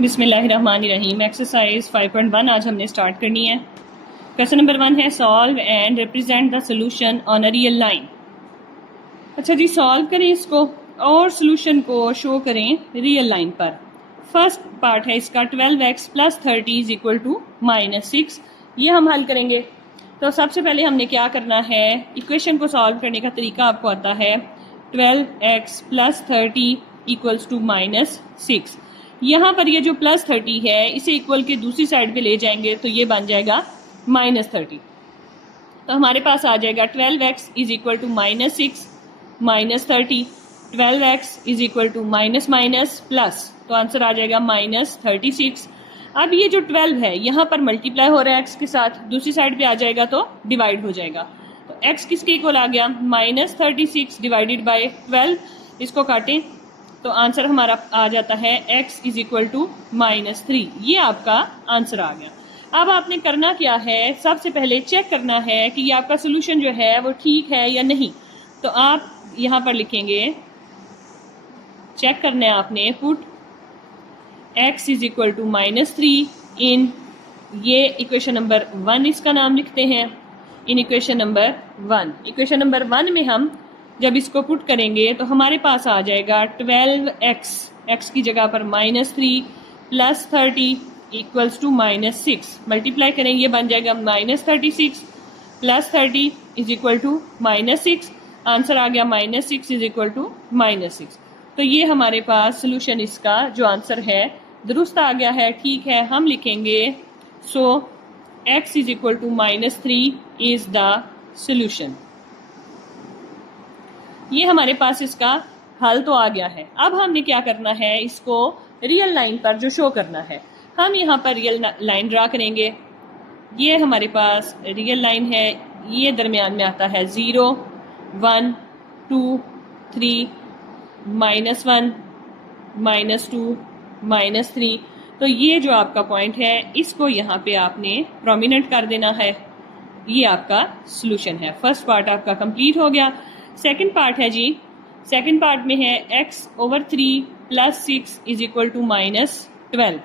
बिस्मिल्लाहिर्रहमानिर्रहीम। एक्सरसाइज 5.1 आज हमने स्टार्ट करनी है। क्वेश्चन नंबर 1 है solve and represent the solution on a real line. अच्छा जी, सॉल्व करें इसको और सोल्यूशन को शो करें रियल लाइन पर। फर्स्ट पार्ट है इसका 12x + 30 इज इक्वल टू -6। ये हम हल करेंगे। तो सबसे पहले हमने क्या करना है, इक्वेशन को सॉल्व करने का तरीका आपको आता है। 12x + 30 equals to -6। यहाँ पर ये जो +30 है इसे इक्वल के दूसरी साइड पे ले जाएंगे तो ये बन जाएगा -30। तो हमारे पास आ जाएगा 12x is equal to -6 -30। 12x is equal to minus minus plus, तो आंसर आ जाएगा -36। अब ये जो 12 है यहाँ पर मल्टीप्लाई हो रहा है x के साथ, दूसरी साइड पे आ जाएगा तो डिवाइड हो जाएगा। तो x किसके इक्वल आ गया, -36 डिवाइडेड बाय 12। इसको काटें तो आंसर हमारा आ जाता है x इज इक्वल टू -3। ये आपका आंसर आ गया। अब आपने करना क्या है, सबसे पहले चेक करना है कि ये आपका सोल्यूशन जो है वो ठीक है या नहीं। तो आप यहाँ पर लिखेंगे, चेक करना है आपने, put x is equal to -3 in, ये इक्वेशन नंबर 1 इसका नाम लिखते हैं, in equation number 1। Equation number 1 में हम जब इसको पुट करेंगे तो हमारे पास आ जाएगा 12x, x की जगह पर -3 + 30 इक्वल्स टू -6। मल्टीप्लाई करें ये बन जाएगा -36 + 30 इज इक्वल टू -6। आंसर आ गया -6 इज इक्वल टू -6। तो ये हमारे पास सोल्यूशन इसका जो आंसर है दुरुस्त आ गया है, ठीक है। हम लिखेंगे so x is equal to -3 is the solution. ये हमारे पास इसका हल तो आ गया है। अब हमने क्या करना है, इसको रियल लाइन पर जो शो करना है, हम यहाँ पर रियल लाइन ड्रा करेंगे। ये हमारे पास रियल लाइन है, ये दरमियान में आता है 0 1 2 3 -1 -2 -3। तो ये जो आपका पॉइंट है इसको यहाँ पे आपने प्रोमिनेंट कर देना है। ये आपका सोल्यूशन है। फर्स्ट पार्ट आपका कंप्लीट हो गया। सेकंड पार्ट है जी, सेकंड पार्ट में है x/3 + 6 इज इक्वल टू -12।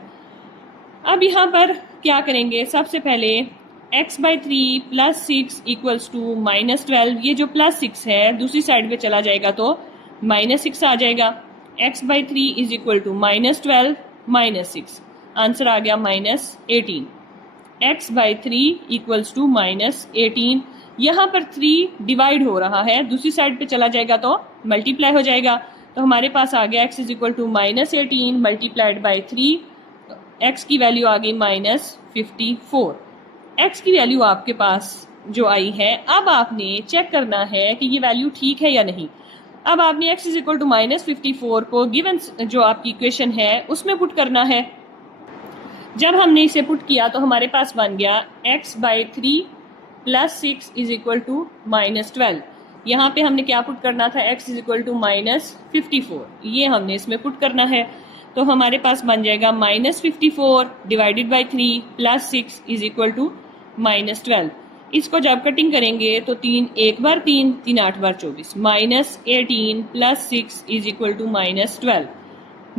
अब यहाँ पर क्या करेंगे, सबसे पहले x/3 + 6 इक्वल्स टू -12। ये जो +6 है दूसरी साइड पे चला जाएगा तो -6 आ जाएगा। x/3 is equal to -12 -6, answer आ गया -18। x/3 equals to -18। यहाँ पर 3 डिवाइड हो रहा है, दूसरी साइड पे चला जाएगा तो मल्टीप्लाई हो जाएगा। तो हमारे पास आ गया x is equal to -18 multiplied by 3। x की वैल्यू आ गई -54। x की वैल्यू आपके पास जो आई है, अब आपने चेक करना है कि ये वैल्यू ठीक है या नहीं। अब आपने x इज इक्वल टू -54 को गिवन जो आपकी इक्वेशन है उसमें पुट करना है। जब हमने इसे पुट किया तो हमारे पास बन गया x/3 + 6 इज इक्वल टू -12। यहाँ पे हमने क्या पुट करना था, x इज इक्वल टू -54, ये हमने इसमें पुट करना है। तो हमारे पास बन जाएगा -54 divided by 3 + 6 is equal to -12। इसको जब कटिंग करेंगे तो 3 1 बार 3 3 8 बार 24, -18 + 6 is equal to -12,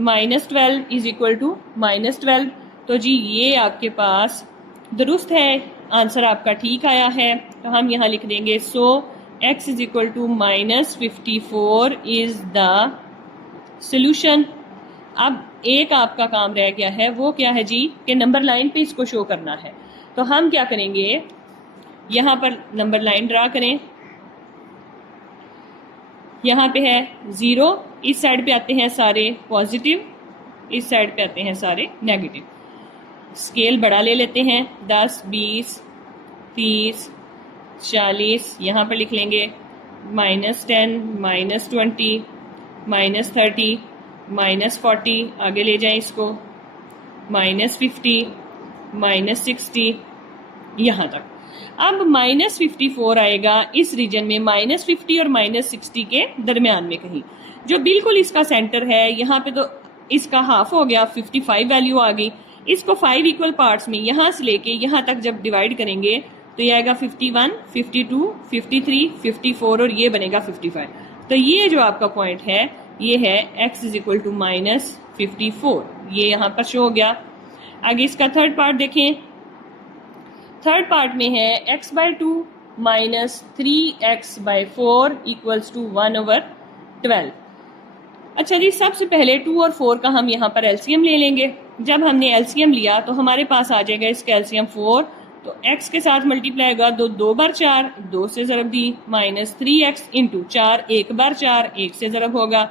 -12 is equal to -12। तो जी ये आपके पास दुरुस्त है, आंसर आपका ठीक आया है। तो हम यहाँ लिख देंगे so x is equal to -54 is the solution. अब एक आपका काम रह गया है, वो क्या है जी, कि नंबर लाइन पे इसको शो करना है। तो हम क्या करेंगे, यहाँ पर नंबर लाइन ड्रा करें। यहाँ पे है 0, इस साइड पे आते हैं सारे पॉजिटिव, इस साइड पे आते हैं सारे नेगेटिव। स्केल बड़ा ले लेते हैं, 10 20 30 40, यहाँ पर लिख लेंगे -10 -20 -30 -40, आगे ले जाएं इसको -50 -60 यहाँ तक। अब -54 आएगा इस रीजन में, -50 और -60 के दरमियान में कहीं, जो बिल्कुल इसका सेंटर है। यहाँ पे तो इसका हाफ हो गया, 55 वैल्यू आ गई। इसको 5 इक्वल पार्ट्स में यहाँ से लेके यहाँ तक जब डिवाइड करेंगे तो ये आएगा 51 52 53 54 और ये बनेगा 55। तो ये जो आपका पॉइंट है ये है x इज इक्वल टू -54। ये यहाँ पर शो हो गया। आगे इसका थर्ड पार्ट देखें। थर्ड पार्ट में है x/2 minus 3x/4 equals to 1/12। अच्छा जी, सबसे पहले 2 और 4 का हम यहाँ पर एलसीएम ले लेंगे। जब हमने एलसीएम लिया तो हमारे पास आ जाएगा इसका एलसीएम 4, तो x के साथ मल्टीप्लाई होगा 2 बार 4, 2 से ज़रब दी, माइनस 3x इंटू 4, 1 बार 4, 1 से ज़रब होगा,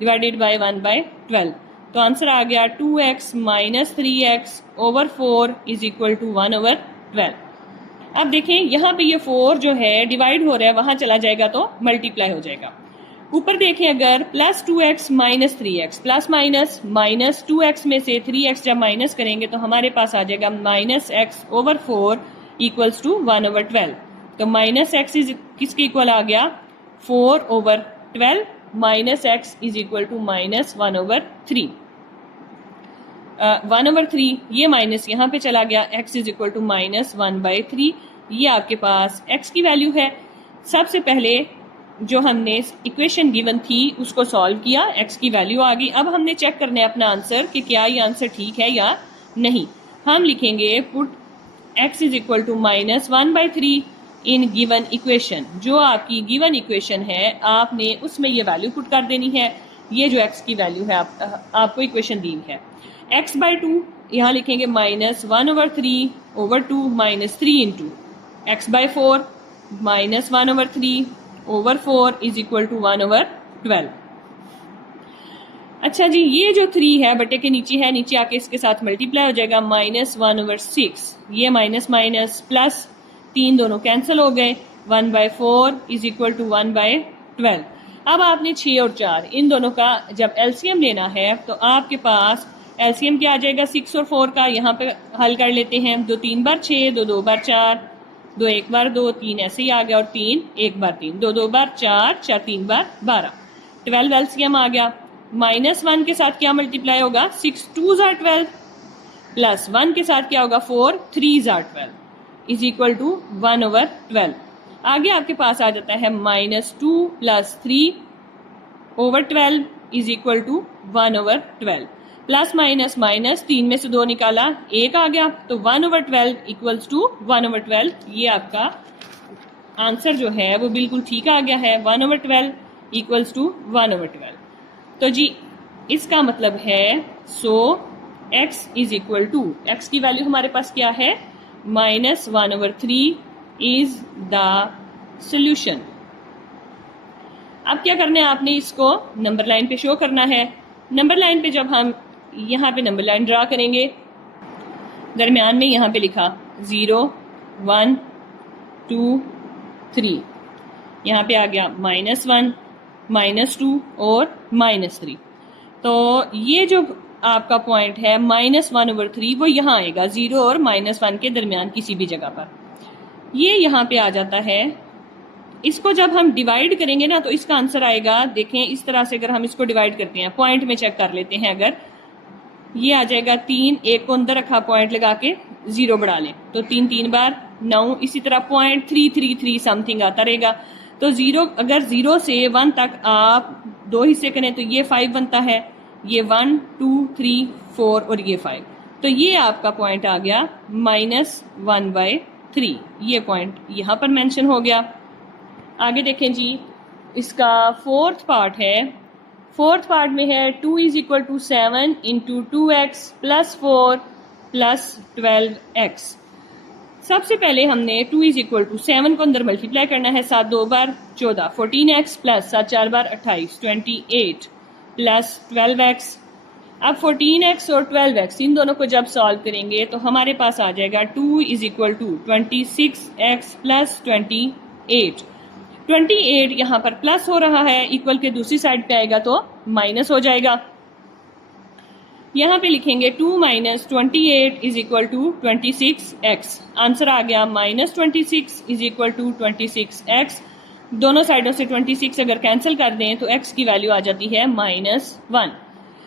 डिवाइडेड बाय 1/12। तो आंसर आ गया 2x minus 3x over 4 is equal to 1/12। अब देखें यहाँ पे ये 4 जो है डिवाइड हो रहा है, वहां चला जाएगा तो मल्टीप्लाई हो जाएगा। ऊपर देखें, अगर plus 2x minus 3x plus minus minus 2x में से 3x जब माइनस करेंगे तो हमारे पास आ जाएगा minus x over 4 equals to 1/12। तो माइनस एक्स इज किसके इक्वल आ गया, 4/12 minus x is equal to minus 1/3। 1/3 ये माइनस यहाँ पे चला गया, x is equal to minus 1/3। ये आपके पास x की वैल्यू है। सबसे पहले जो हमने इक्वेशन गिवन थी उसको सॉल्व किया, x की वैल्यू आ गई। अब हमने चेक करना है अपना आंसर कि क्या ये आंसर ठीक है या नहीं। हम लिखेंगे put x is equal to minus 1/3 in given equation. जो आपकी गिवन इक्वेशन है आपने उसमें ये वैल्यू पुट कर देनी है। ये जो x की वैल्यू है आपको इक्वेशन दी है। x/2 यहाँ लिखेंगे minus 1/3 over 2 minus 3 into x/4 minus 1/3 over 4 is equal to 1/12। अच्छा जी, ये जो 3 है बटे के नीचे है, नीचे आके इसके साथ मल्टीप्लाई हो जाएगा, माइनस 1/6। ये माइनस माइनस प्लस 3 दोनों कैंसिल हो गए, 1/4 इज इक्वल टू 1/12। अब आपने 6 और 4 इन दोनों का जब एलसीएम लेना है तो आपके पास एलसीएम क्या आ जाएगा, 6 और 4 का। यहाँ पे हल कर लेते हैं, 2 3 बार 6, 2 2 बार 4, 2 1 बार 2, 3 ऐसे ही आ गया, और 3 1 बार 3, 2 2 बार 4, 4 3 बार 12, 12 एलसीएम आ गया। माइनस 1 के साथ क्या मल्टीप्लाई होगा, 6 2 जार 12, प्लस 1 के साथ क्या होगा, 4 3 जार 12 इज इक्वल टू 1/12। आगे आपके पास आ जाता है minus 2 plus 3/12 is equal to 1/12। Plus minus minus 3 में से 2 निकाला, 1 आ गया, तो 1/12 इक्वल्स टू 1/12। ये आपका आंसर जो है वो बिल्कुल ठीक आ गया है, 1/12 इक्वल्स टू 1/12। तो जी इसका मतलब है so x is equal to, x की वैल्यू हमारे पास क्या है, माइनस 1/3 इज द सोल्यूशन। अब क्या करना है, आपने इसको नंबर लाइन पे शो करना है। नंबर लाइन पे जब हम यहाँ पे नंबर लाइन ड्रा करेंगे, दरमियान में यहाँ पे लिखा 0 1 2 3, यहाँ पे आ गया -1 -2 और -3। तो ये जो आपका पॉइंट है -1/3 वो यहाँ आएगा, 0 और -1 के दरमियान किसी भी जगह पर। ये यहाँ पे आ जाता है। इसको जब हम डिवाइड करेंगे ना तो इसका आंसर आएगा, देखें इस तरह से अगर हम इसको डिवाइड करते हैं, पॉइंट में चेक कर लेते हैं, अगर ये आ जाएगा 3, 1 को अंदर रखा, पॉइंट लगा के 0 बढ़ा लें तो 3 3 बार 9, इसी तरह 0.333 समथिंग आता रहेगा। तो 0 अगर 0 से 1 तक आप 2 हिस्से करें तो ये 5 बनता है, ये 1 2 3 4 और ये 5। तो ये आपका पॉइंट आ गया -1/3। ये पॉइंट यहाँ पर मेंशन हो गया। आगे देखें जी, इसका फोर्थ पार्ट है। फोर्थ पार्ट में है 2 is equal to 7 into 2x plus 4 plus 12x। सबसे पहले हमने 2 इज इक्वल टू 7 को अंदर मल्टीप्लाई करना है, 7 2 बार 14, 14x प्लस 7 4 बार 28, 28 प्लस 12x। अब 14x और 12x इन दोनों को जब सॉल्व करेंगे तो हमारे पास आ जाएगा 2 is equal to 26x plus 28। 28 यहाँ पर प्लस हो रहा है, इक्वल के दूसरी साइड पे आएगा तो माइनस हो जाएगा। यहाँ पे लिखेंगे 2 minus 28 is equal to 26x। Answer आ गया -26 इज इक्वल टू 26x। दोनों साइडों से 26 अगर कैंसिल कर दें तो x की वैल्यू आ जाती है -1।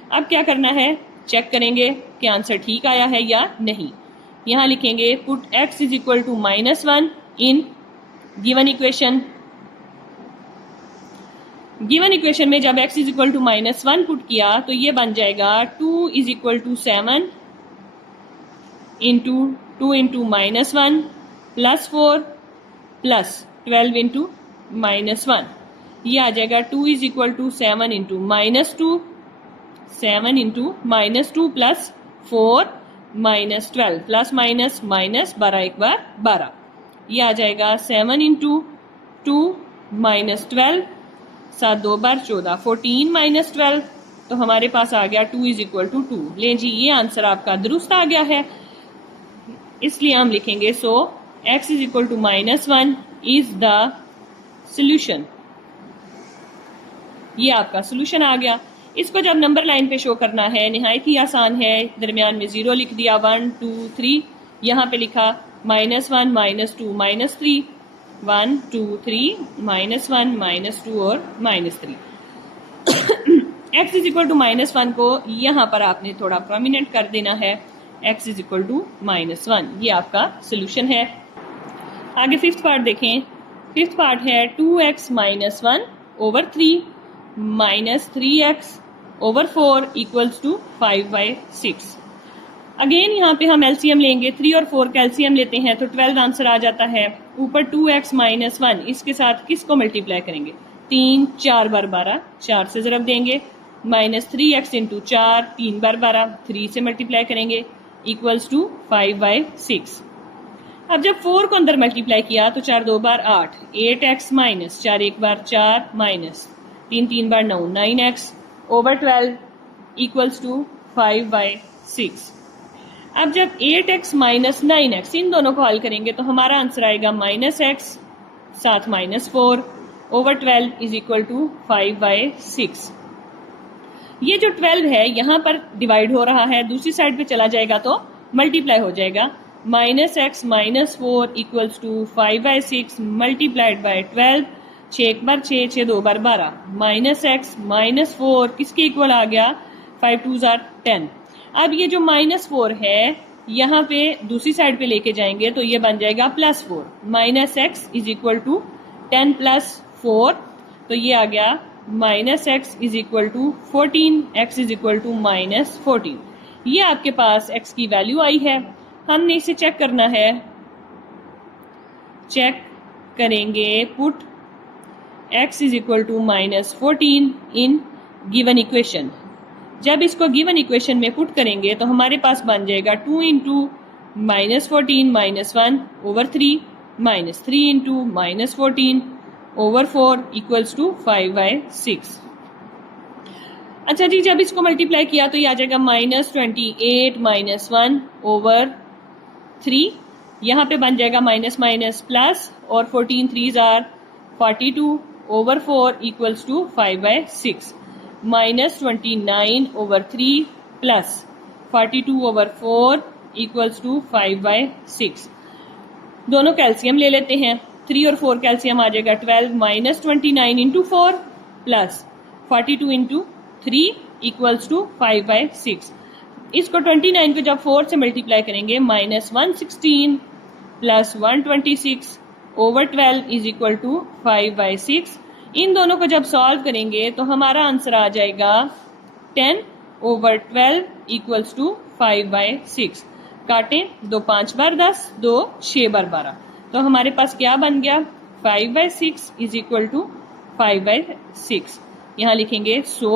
अब क्या करना है, चेक करेंगे कि आंसर ठीक आया है या नहीं। यहाँ लिखेंगे put x is equal to -1 in given equation. Given equation में जब x is equal to -1 put किया तो ये बन जाएगा 2 is equal to 7 into 2 into -1 plus 4 plus 12 into -1। ये आ जाएगा 2 is equal to 7 into -2, 7 into -2 plus 4 -12 plus minus minus 12 एक बार 12। ये आ जाएगा 7 इंटू 2 -12, 7 2 बार 14, 14 -12। तो हमारे पास आ गया 2 इज इक्वल टू 2। ले जी, ये आंसर आपका दुरुस्त आ गया है, इसलिए हम लिखेंगे so x is equal to -1 is the solution. ये आपका सोल्यूशन आ गया। इसको जब नंबर लाइन पे शो करना है निहायत ही आसान है। दरमियान में 0 लिख दिया, 1 2 3, यहाँ पे लिखा -1 -2 -3, 1 2 3 -1 -2 और -3। x इज इक्वल टू -1 को यहाँ पर आपने थोड़ा प्रोमिनेंट कर देना है, x इज इक्वल टू -1। ये आपका सोल्यूशन है। आगे फिफ्थ पार्ट देखें। फिफ्थ पार्ट है 2x - 1 over 3 minus 3x over 4 equals to 5/6। Again यहाँ पे हम एलसीएम लेंगे, 3 और 4 का एलसीएम लेते हैं तो 12 आंसर आ जाता है। ऊपर 2x - 1, इसके साथ किसको मल्टीप्लाई करेंगे? 3 4 बार 12, 4 से ज़रब देंगे, माइनस 3x इंटू 4, 3 बार 12, 3 से मल्टीप्लाई करेंगे इक्वल्स टू 5/6। अब जब 4 को अंदर मल्टीप्लाई किया तो 4 2 बार 8, 8x माइनस 4 1 बार 4 माइनस 3 3 बार 9, 9x ओवर 12 इक्वल्स टू 5/6। अब जब 8x माइनस 9x इन दोनों को हल करेंगे तो हमारा आंसर आएगा -x साथ -4 ओवर 12 इज इक्वल टू 5/6। ये जो 12 है यहाँ पर डिवाइड हो रहा है, दूसरी साइड पे चला जाएगा तो मल्टीप्लाई हो जाएगा। -x -4 equals to 5/6 multiplied by 12, 6 1 बार 6, 6 2 बार 12, -x -4 किसके इक्वल आ गया? 5 2 10। अब ये जो -4 है यहाँ पे दूसरी साइड पे लेके जाएंगे तो ये बन जाएगा +4, -x इज इक्वल टू 10 + 4, तो ये आ गया -x is equal to 14, x is equal to -14। ये आपके पास x की वैल्यू आई है। हमने इसे चेक करना है, चेक करेंगे put x is equal to -14 in given equation. जब इसको गिवन इक्वेशन में पुट करेंगे तो हमारे पास बन जाएगा 2 into -14 -1 over 3 -3 into -14 over 4 equals to 5/6। अच्छा जी, जब इसको मल्टीप्लाई किया तो ये आ जाएगा -28 -1 ओवर 3, यहाँ पे बन जाएगा माइनस माइनस प्लस और 14 3s are 42 over 4 equals to 5/6, -29 over 3 plus 42 over 4 equals to 5/6। दोनों कैल्शियम ले लेते हैं, 3 और 4 कैल्शियम आ जाएगा 12, -29 into 4 plus 42 into 3 equals to 5/6। इसको 29 को जब 4 से मल्टीप्लाई करेंगे -116 plus 126 over 12 is equal to 5/6। इन दोनों को जब सॉल्व करेंगे तो हमारा आंसर आ जाएगा 10 ओवर 12 इक्वल्स टू 5/6। काटें, 2 5 बार 10, 2 6 बार 12, तो हमारे पास क्या बन गया? 5/6 इज इक्वल टू 5/6। यहाँ लिखेंगे so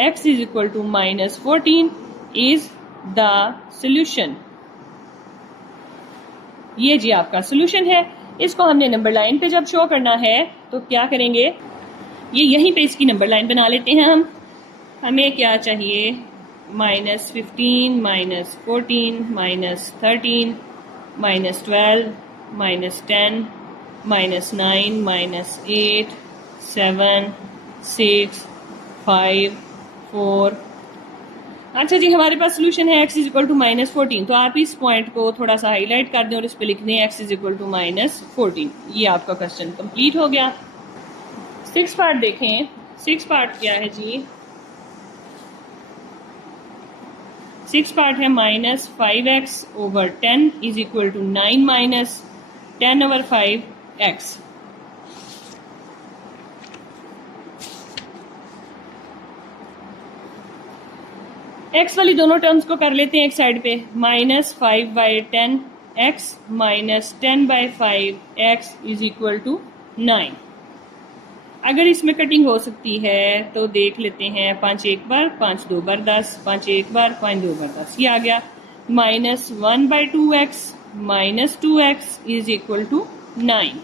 x is equal to -14 is the solution. ये जी आपका सोल्यूशन है। इसको हमने नंबर लाइन पे जब शो करना है तो क्या करेंगे? ये यहीं पे इसकी नंबर लाइन बना लेते हैं हम। हमें क्या चाहिए? -15 -14 -13 -12 -10 -9 -8 7 6 5 4। अच्छा जी, हमारे पास सोल्यूशन है x इज इक्वल टू -14। तो आप इस पॉइंट को थोड़ा सा हाईलाइट कर दें और इस पे लिख दें x इज इक्वल टू -14। ये आपका क्वेश्चन कंप्लीट हो गया। 6 पार्ट देखें। 6 पार्ट क्या है जी? 6 पार्ट है -5x over 10 is equal to 9 minus 10 over 5x। X वाली दोनों टर्म्स को कर लेते हैं एक साइड पे, -5/10 x minus 10/5 x is equal to 9। अगर इसमें कटिंग हो सकती है तो देख लेते हैं, 5 एक बार, 5 दो बार 10, 5 एक बार, 5 दो बार 10, ये आ गया -1/2x minus 2x is equal to 9।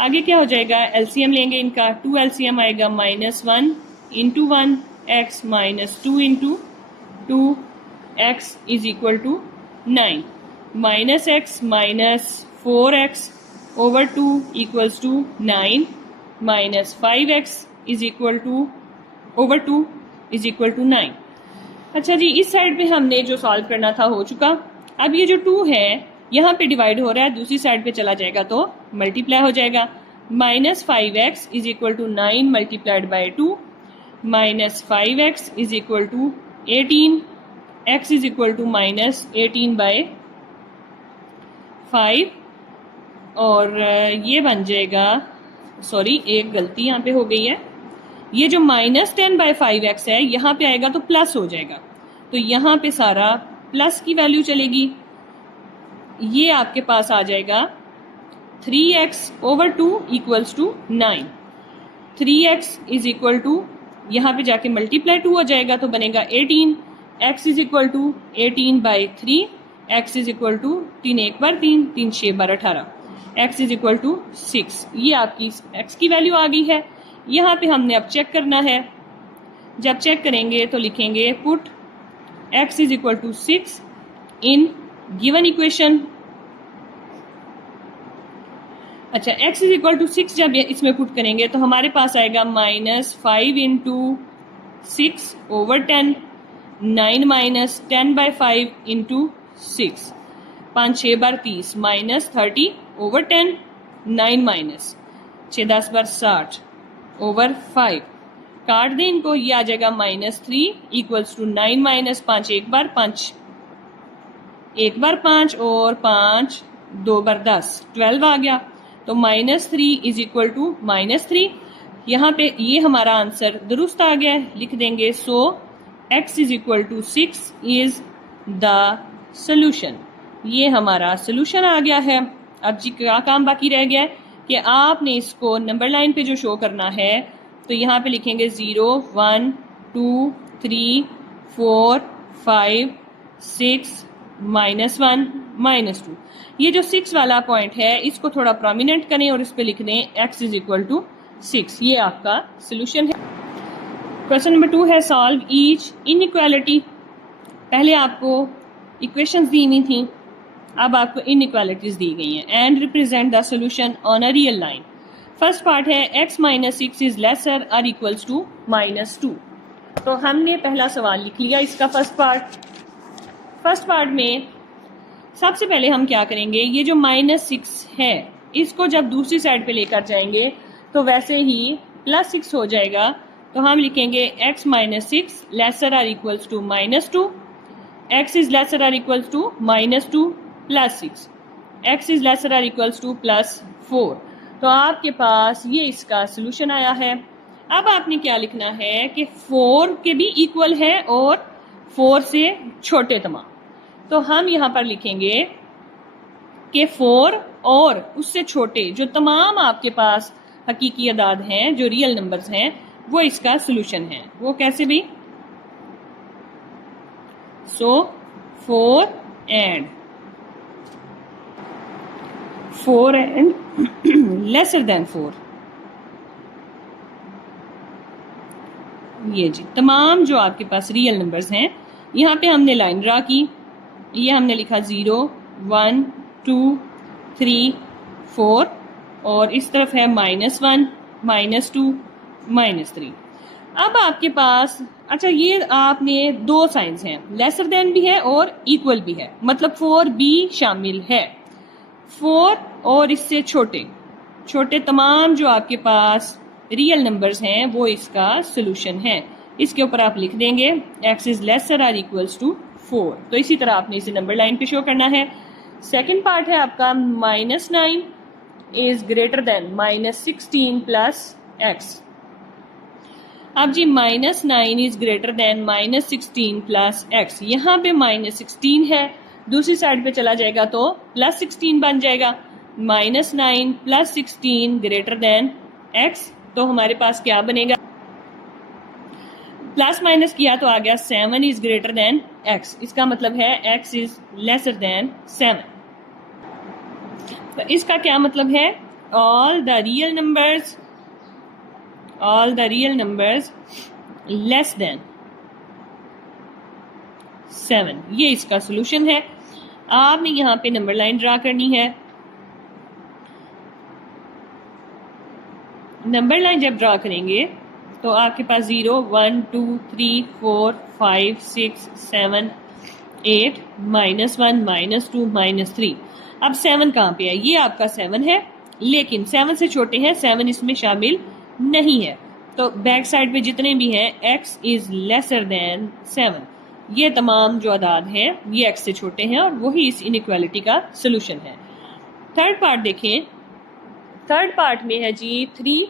आगे क्या हो जाएगा, एलसीएम लेंगे इनका, 2 एलसीएम आएगा -1 into 1 x minus 2 into 2 x is equal to 9, minus x minus 4x over 2 equals to 9 minus 5x is equal to over 2 is equal to 9। अच्छा जी, इस side पे हमने जो सॉल्व करना था हो चुका। अब ये जो 2 है यहाँ पे डिवाइड हो रहा है, दूसरी साइड पे चला जाएगा तो मल्टीप्लाई हो जाएगा, -5x is equal to 9 multiplied by 2 minus 5x is equal to 18, x is equal to -18/5 और ये बन जाएगा, सॉरी एक गलती यहाँ पे हो गई है, ये जो -10/5x है यहाँ पे आएगा तो प्लस हो जाएगा, तो यहाँ पे सारा प्लस की वैल्यू चलेगी, ये आपके पास आ जाएगा 3x over 2 equals to 9, 3x is equal to यहाँ पे जाके मल्टीप्लाई 2 हो जाएगा तो बनेगा 18, x is equal to 18/3, x is equal to 3 एक बार 3, 3 6 बार 18, x इज इक्वल टू 6। ये आपकी x की वैल्यू आ गई है। यहाँ पे हमने अब चेक करना है, जब चेक करेंगे तो लिखेंगे put x is equal to 6 in given equation. अच्छा, x इज इक्वल टू 6 जब इसमें पुट करेंगे तो हमारे पास आएगा -5 इंटू 6 ओवर 10, 9 माइनस 10/5 इंटू 6, 5 6 बार 30 माइनस 30 ओवर 10, 9 माइनस 6 10 बार 60 ओवर 5, काट दें इनको, ये आ जाएगा -3 इक्वल्स टू 9 माइनस 5 एक बार 5 एक बार 5 और 5 2 बार 10, 12 आ गया, तो -3 इज इक्वल टू -3। यहाँ पे ये हमारा आंसर दुरुस्त आ गया है, लिख देंगे so x is equal to 6 is the solution. ये हमारा सोल्यूशन आ गया है। अब जी क्या काम बाकी रह गया है कि आपने इसको नंबर लाइन पे जो शो करना है, तो यहाँ पे लिखेंगे 0 1 2 3 4 5 6 -1 -2। ये जो 6 वाला पॉइंट है इसको थोड़ा प्रोमिनेंट करें और इस पे लिख दें x इज इक्वल टू 6। ये आपका सोल्यूशन है। क्वेश्चन नंबर 2 है सॉल्व ईच इनइक्वालिटी। पहले आपको इक्वेशंस दी हुई थी, अब आपको इनइक्वालिटीज दी गई हैं and represent the solution on a real line. First part है x माइनस 6 इज लेसर और इक्वल्स टू -2। तो हमने पहला सवाल लिख लिया इसका फर्स्ट पार्ट में सबसे पहले हम क्या करेंगे, ये जो -6 है इसको जब दूसरी साइड पे लेकर जाएंगे तो वैसे ही +6 हो जाएगा, तो हम लिखेंगे x माइनस 6 लेसर और equals to -2, x is lesser और equals to -2 +6, x is lesser और इक्वल्स टू +4। तो आपके पास ये इसका सोल्यूशन आया है। अब आपने क्या लिखना है कि 4 के भी इक्वल है और 4 से छोटे तमाम, तो हम यहाँ पर लिखेंगे कि 4 और उससे छोटे जो तमाम आपके पास हकीकी अदाद हैं, जो रियल नंबर्स हैं, वो इसका सोल्यूशन है। वो कैसे भी, सो 4 एंड लेसर देन 4, ये जी तमाम जो आपके पास रियल नंबर्स हैं, यहाँ पे हमने लाइन ड्रा की, ये हमने लिखा 0 1 2 3 4 और इस तरफ है -1 -2 -3। अब आपके पास, अच्छा ये आपने दो साइंस हैं, लेसर देन भी है और इक्वल भी है, मतलब 4 भी शामिल है। 4 और इससे छोटे छोटे तमाम जो आपके पास रियल नंबर्स हैं वो इसका सोल्यूशन है। इसके ऊपर आप लिख देंगे x इज लेसर और इक्वल्स टू 4। तो इसी तरह आपने इसे नंबर लाइन पे शो करना है। सेकंड पार्ट है आपका -9 is greater than -16 plus x। अब जी -9 is greater than -16 plus x, यहाँ पे -16 है, दूसरी साइड पे चला जाएगा तो +16 बन जाएगा। -9 प्लस 16 ग्रेटर देन एक्स, तो हमारे पास क्या बनेगा, प्लस माइनस किया तो आ गया 7 इज ग्रेटर देन एक्स, इसका मतलब है एक्स इज लेसर देन 7। तो इसका क्या मतलब है, all the real numbers less than 7, ये इसका सोल्यूशन है। आपने यहाँ पे नंबर लाइन ड्रा करनी है। नंबर लाइन जब ड्रा करेंगे तो आपके पास 0 1 2 3 4 5 6 7 8 -1 -2 -3। अब 7 कहाँ पे है, ये आपका 7 है, लेकिन 7 से छोटे हैं, 7 इसमें शामिल नहीं है। तो बैक साइड पे जितने भी हैं x इज लेसर देन 7, ये तमाम जो अदाद हैं ये x से छोटे हैं और वही इस इनइक्वालिटी का सोल्यूशन है। थर्ड पार्ट देखें, थर्ड पार्ट में है जी 3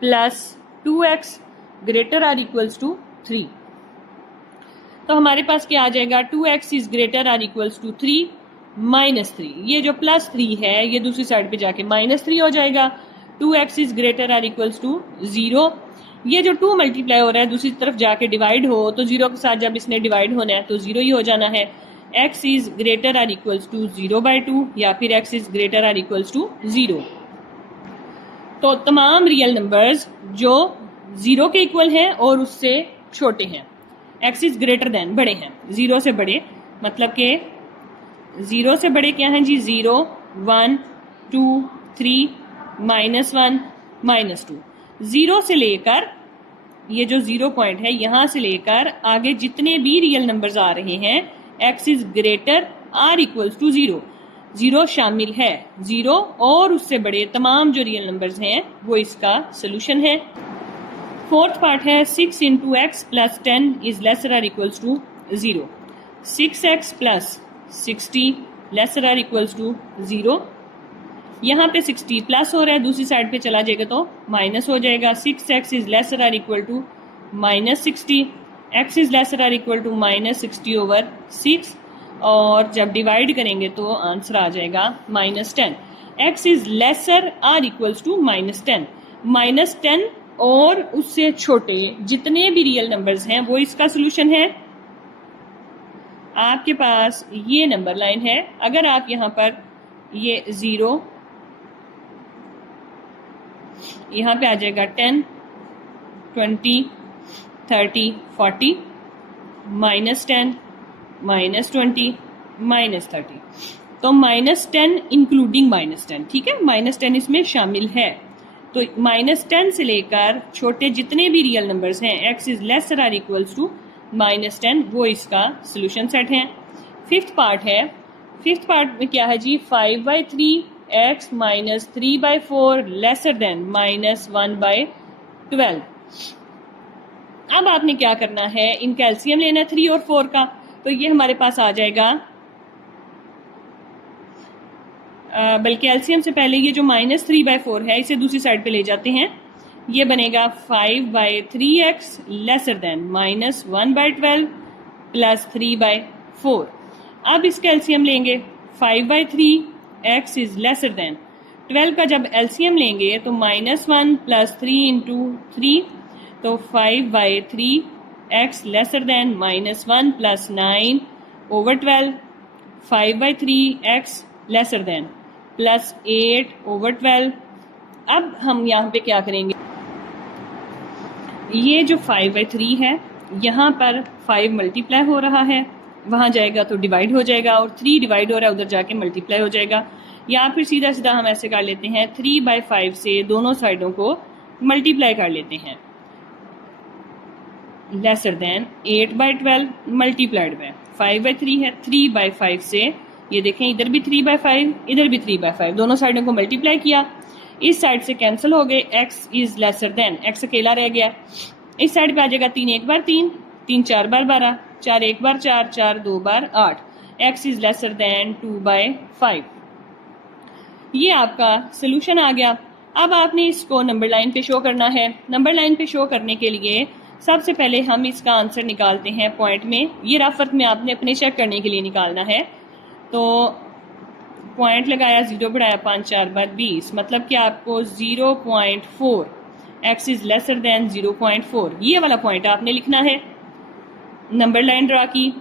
plus 2x greater or equals to 3। तो हमारे पास क्या आ जाएगा, 2x is greater or equals to 3 -3, ये जो +3 है ये दूसरी साइड पे जाके -3 हो जाएगा। 2x is greater or equals to 0, ये जो 2 मल्टीप्लाई हो रहा है दूसरी तरफ जाके डिवाइड हो तो 0 के साथ जब इसने डिवाइड होना है तो 0 ही हो जाना है। x is greater or equals to 0/2 या फिर x is greater or equals to 0। तो तमाम रियल नंबर्स जो 0 के इक्वल हैं और उससे छोटे हैं, x इज ग्रेटर देन बड़े हैं, 0 से बड़े, मतलब के 0 से बड़े क्या हैं जी, 0 1 2 3 -1 -2। 0 से लेकर ये जो 0 पॉइंट है यहाँ से लेकर आगे जितने भी रियल नंबर्स आ रहे हैं x is greater or equals to 0, 0 शामिल है, 0 और उससे बड़े तमाम जो रियल नंबर्स हैं वो इसका सोल्यूशन है। फोर्थ पार्ट है 6 × x + 10 is lesser or equals to 0, 6x + 60 lesser or equals to 0। यहाँ पे 60 प्लस हो रहा है, दूसरी साइड पे चला जाएगा तो माइनस हो जाएगा। 6x is lesser or equal to -60, x is lesser or equal to -60/6, और जब डिवाइड करेंगे तो आंसर आ जाएगा -10। x is lesser or equals to -10, -10 और उससे छोटे जितने भी रियल नंबर्स हैं वो इसका सोल्यूशन है। आपके पास ये नंबर लाइन है, अगर आप यहाँ पर ये 0 यहाँ पे आ जाएगा 10 20 30 40 -10 -20 -30, तो -10 इंक्लूडिंग -10, ठीक है, -10 इसमें शामिल है। तो -10 से लेकर छोटे जितने भी रियल नंबर्स हैं x is lesser or equals to -10, वो इसका सोल्यूशन सेट है। फिफ्थ पार्ट है, फिफ्थ पार्ट में क्या है जी, 5/3 x - 3/4 लेसर देन -1/12। अब आपने क्या करना है, इनका एलसीएम लेना है 3 और 4 का, तो ये हमारे पास आ जाएगा, बल्कि एलसीएम से पहले ये जो -3/4 है इसे दूसरी साइड पे ले जाते हैं, ये बनेगा 5/3x लेसर देन -1/12 प्लस 3/4। अब इसका एलसीएम लेंगे, 5/3x इज लेसर देन 12 का जब एलसीएम लेंगे तो -1 प्लस 3 × 3, तो 5/3x lesser than -1 plus 9/12, 5/3x lesser than plus 8/12। अब हम यहाँ पे क्या करेंगे, ये जो 5/3 है यहाँ पर 5 मल्टीप्लाई हो रहा है, वहाँ जाएगा तो डिवाइड हो जाएगा, और 3 डिवाइड हो रहा है उधर जाके मल्टीप्लाई हो जाएगा, या फिर सीधा सीधा हम ऐसे कर लेते हैं 3/5 से दोनों साइडों को मल्टीप्लाई कर लेते हैं, लेसर देन 8/12 मल्टीप्लाइड बाय 5/3 है, 3/5 से ये देखें इधर भी 3/5 इधर भी 3/5, दोनों साइडों को मल्टीप्लाई किया, इस साइड से कैंसिल हो गए, x is lesser than, x अकेला रह गया, इस साइड पे आ जाएगा 3 1 बार 3, 3 4 बार 12, 4 1 बार 4, 4 2 बार 8, x इज लेसर देन 2/5। ये आपका सोल्यूशन आ गया। अब आपने इसको नंबर लाइन पे शो करना है। नंबर लाइन पे शो करने के लिए सबसे पहले हम इसका आंसर निकालते हैं पॉइंट में। ये रफ वर्क में आपने अपने चेक करने के लिए निकालना है। तो पॉइंट लगाया, 0 बढ़ाया 5 4 बार 20, मतलब कि आपको 0.4, x इज लेसर देन 0.4, ये वाला पॉइंट आपने लिखना है। नंबर लाइन ड्रा की,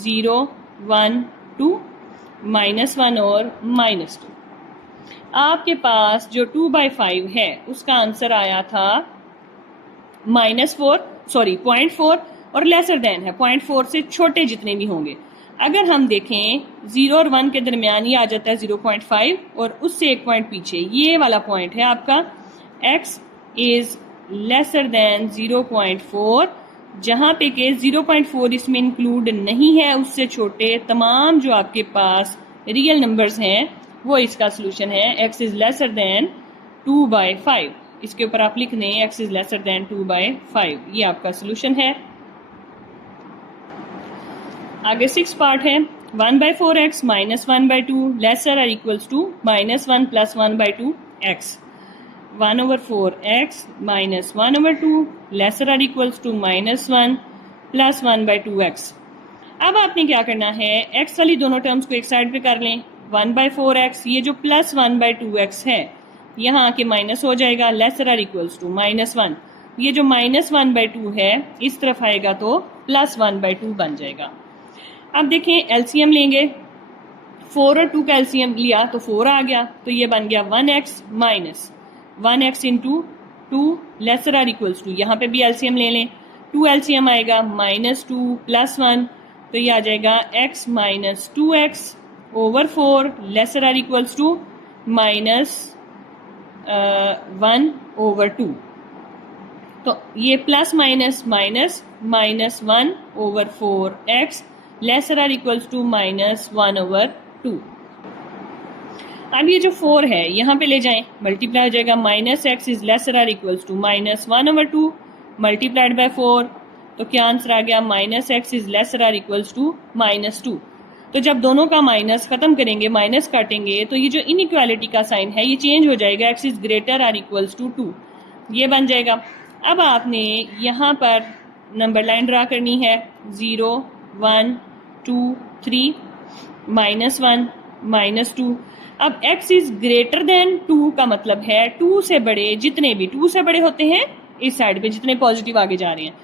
0 1 2 -1 और -2। आपके पास जो 2/5 है उसका आंसर आया था -4 और लेसर देन है 0.4 से छोटे जितने भी होंगे। अगर हम देखें 0 और 1 के दरमियान ये आ जाता है 0.5 और उससे एक पॉइंट पीछे ये वाला पॉइंट है आपका x इज लेसर देन 0.4, जहां पे के 0.4 इसमें इंक्लूड नहीं है, उससे छोटे तमाम जो आपके पास रियल नंबर्स हैं वो इसका सोल्यूशन है। x इज लेसर देन 2/5, इसके ऊपर आप लिख दें x इज लेसर देन 2/5, ये आपका सोल्यूशन है। आगे 6 पार्ट है। 1/4x - 1/2 लेसर और equals to -1 + 1/2x। 1/4x - 1/2 lesser और इक्वल्स टू -1 + 1/2x। अब आपने क्या करना है, x वाली दोनों टर्म्स को एक साइड पे कर लें। 1/4x, ये जो प्लस 1/2x है यहाँ आके माइनस हो जाएगा, लेसर और इक्वल्स टू -1। ये जो -1/2 है इस तरफ आएगा तो +1/2 बन जाएगा। अब देखें एलसीएम लेंगे, 4 और 2 का एलसीएम लिया तो 4 आ गया, तो ये बन गया 1x - 1x × 2 लेसर और इक्वल्स टू, यहाँ पे भी एलसीएम ले लें, 2 एलसीएम आएगा -2 + 1, तो ये आ जाएगा x - 2x / 4 लेसर और इक्वल्स टू -1/2। तो ये plus minus minus -1/4x lesser और इक्वल्स टू -1/2। अब ये जो 4 है यहाँ पे ले जाएं, मल्टीप्लाई हो जाएगा, -x इज लेसर और इक्वल्स टू -1/2 मल्टीप्लाइड बाय 4, तो क्या आंसर आ गया, -x इज लेसर और इक्वल्स टू -2। तो जब दोनों का माइनस खत्म करेंगे, माइनस काटेंगे, तो ये जो इनइक्वालिटी का साइन है ये चेंज हो जाएगा, x इज ग्रेटर और इक्वल्स टू 2, ये बन जाएगा। अब आपने यहाँ पर नंबर लाइन ड्रा करनी है, 0 1 2 3 -1 -2। अब x इज ग्रेटर देन 2 का मतलब है 2 से बड़े, जितने भी 2 से बड़े होते हैं इस साइड पे जितने पॉजिटिव आगे जा रहे हैं,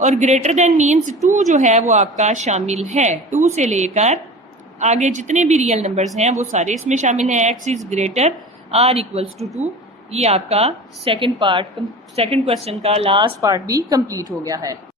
और ग्रेटर देन मीन्स 2 जो है वो आपका शामिल है, 2 से लेकर आगे जितने भी रियल नंबर्स हैं वो सारे इसमें शामिल हैं। x इज ग्रेटर और इक्वल्स टू 2, ये आपका सेकंड क्वेश्चन का लास्ट पार्ट भी कंप्लीट हो गया है।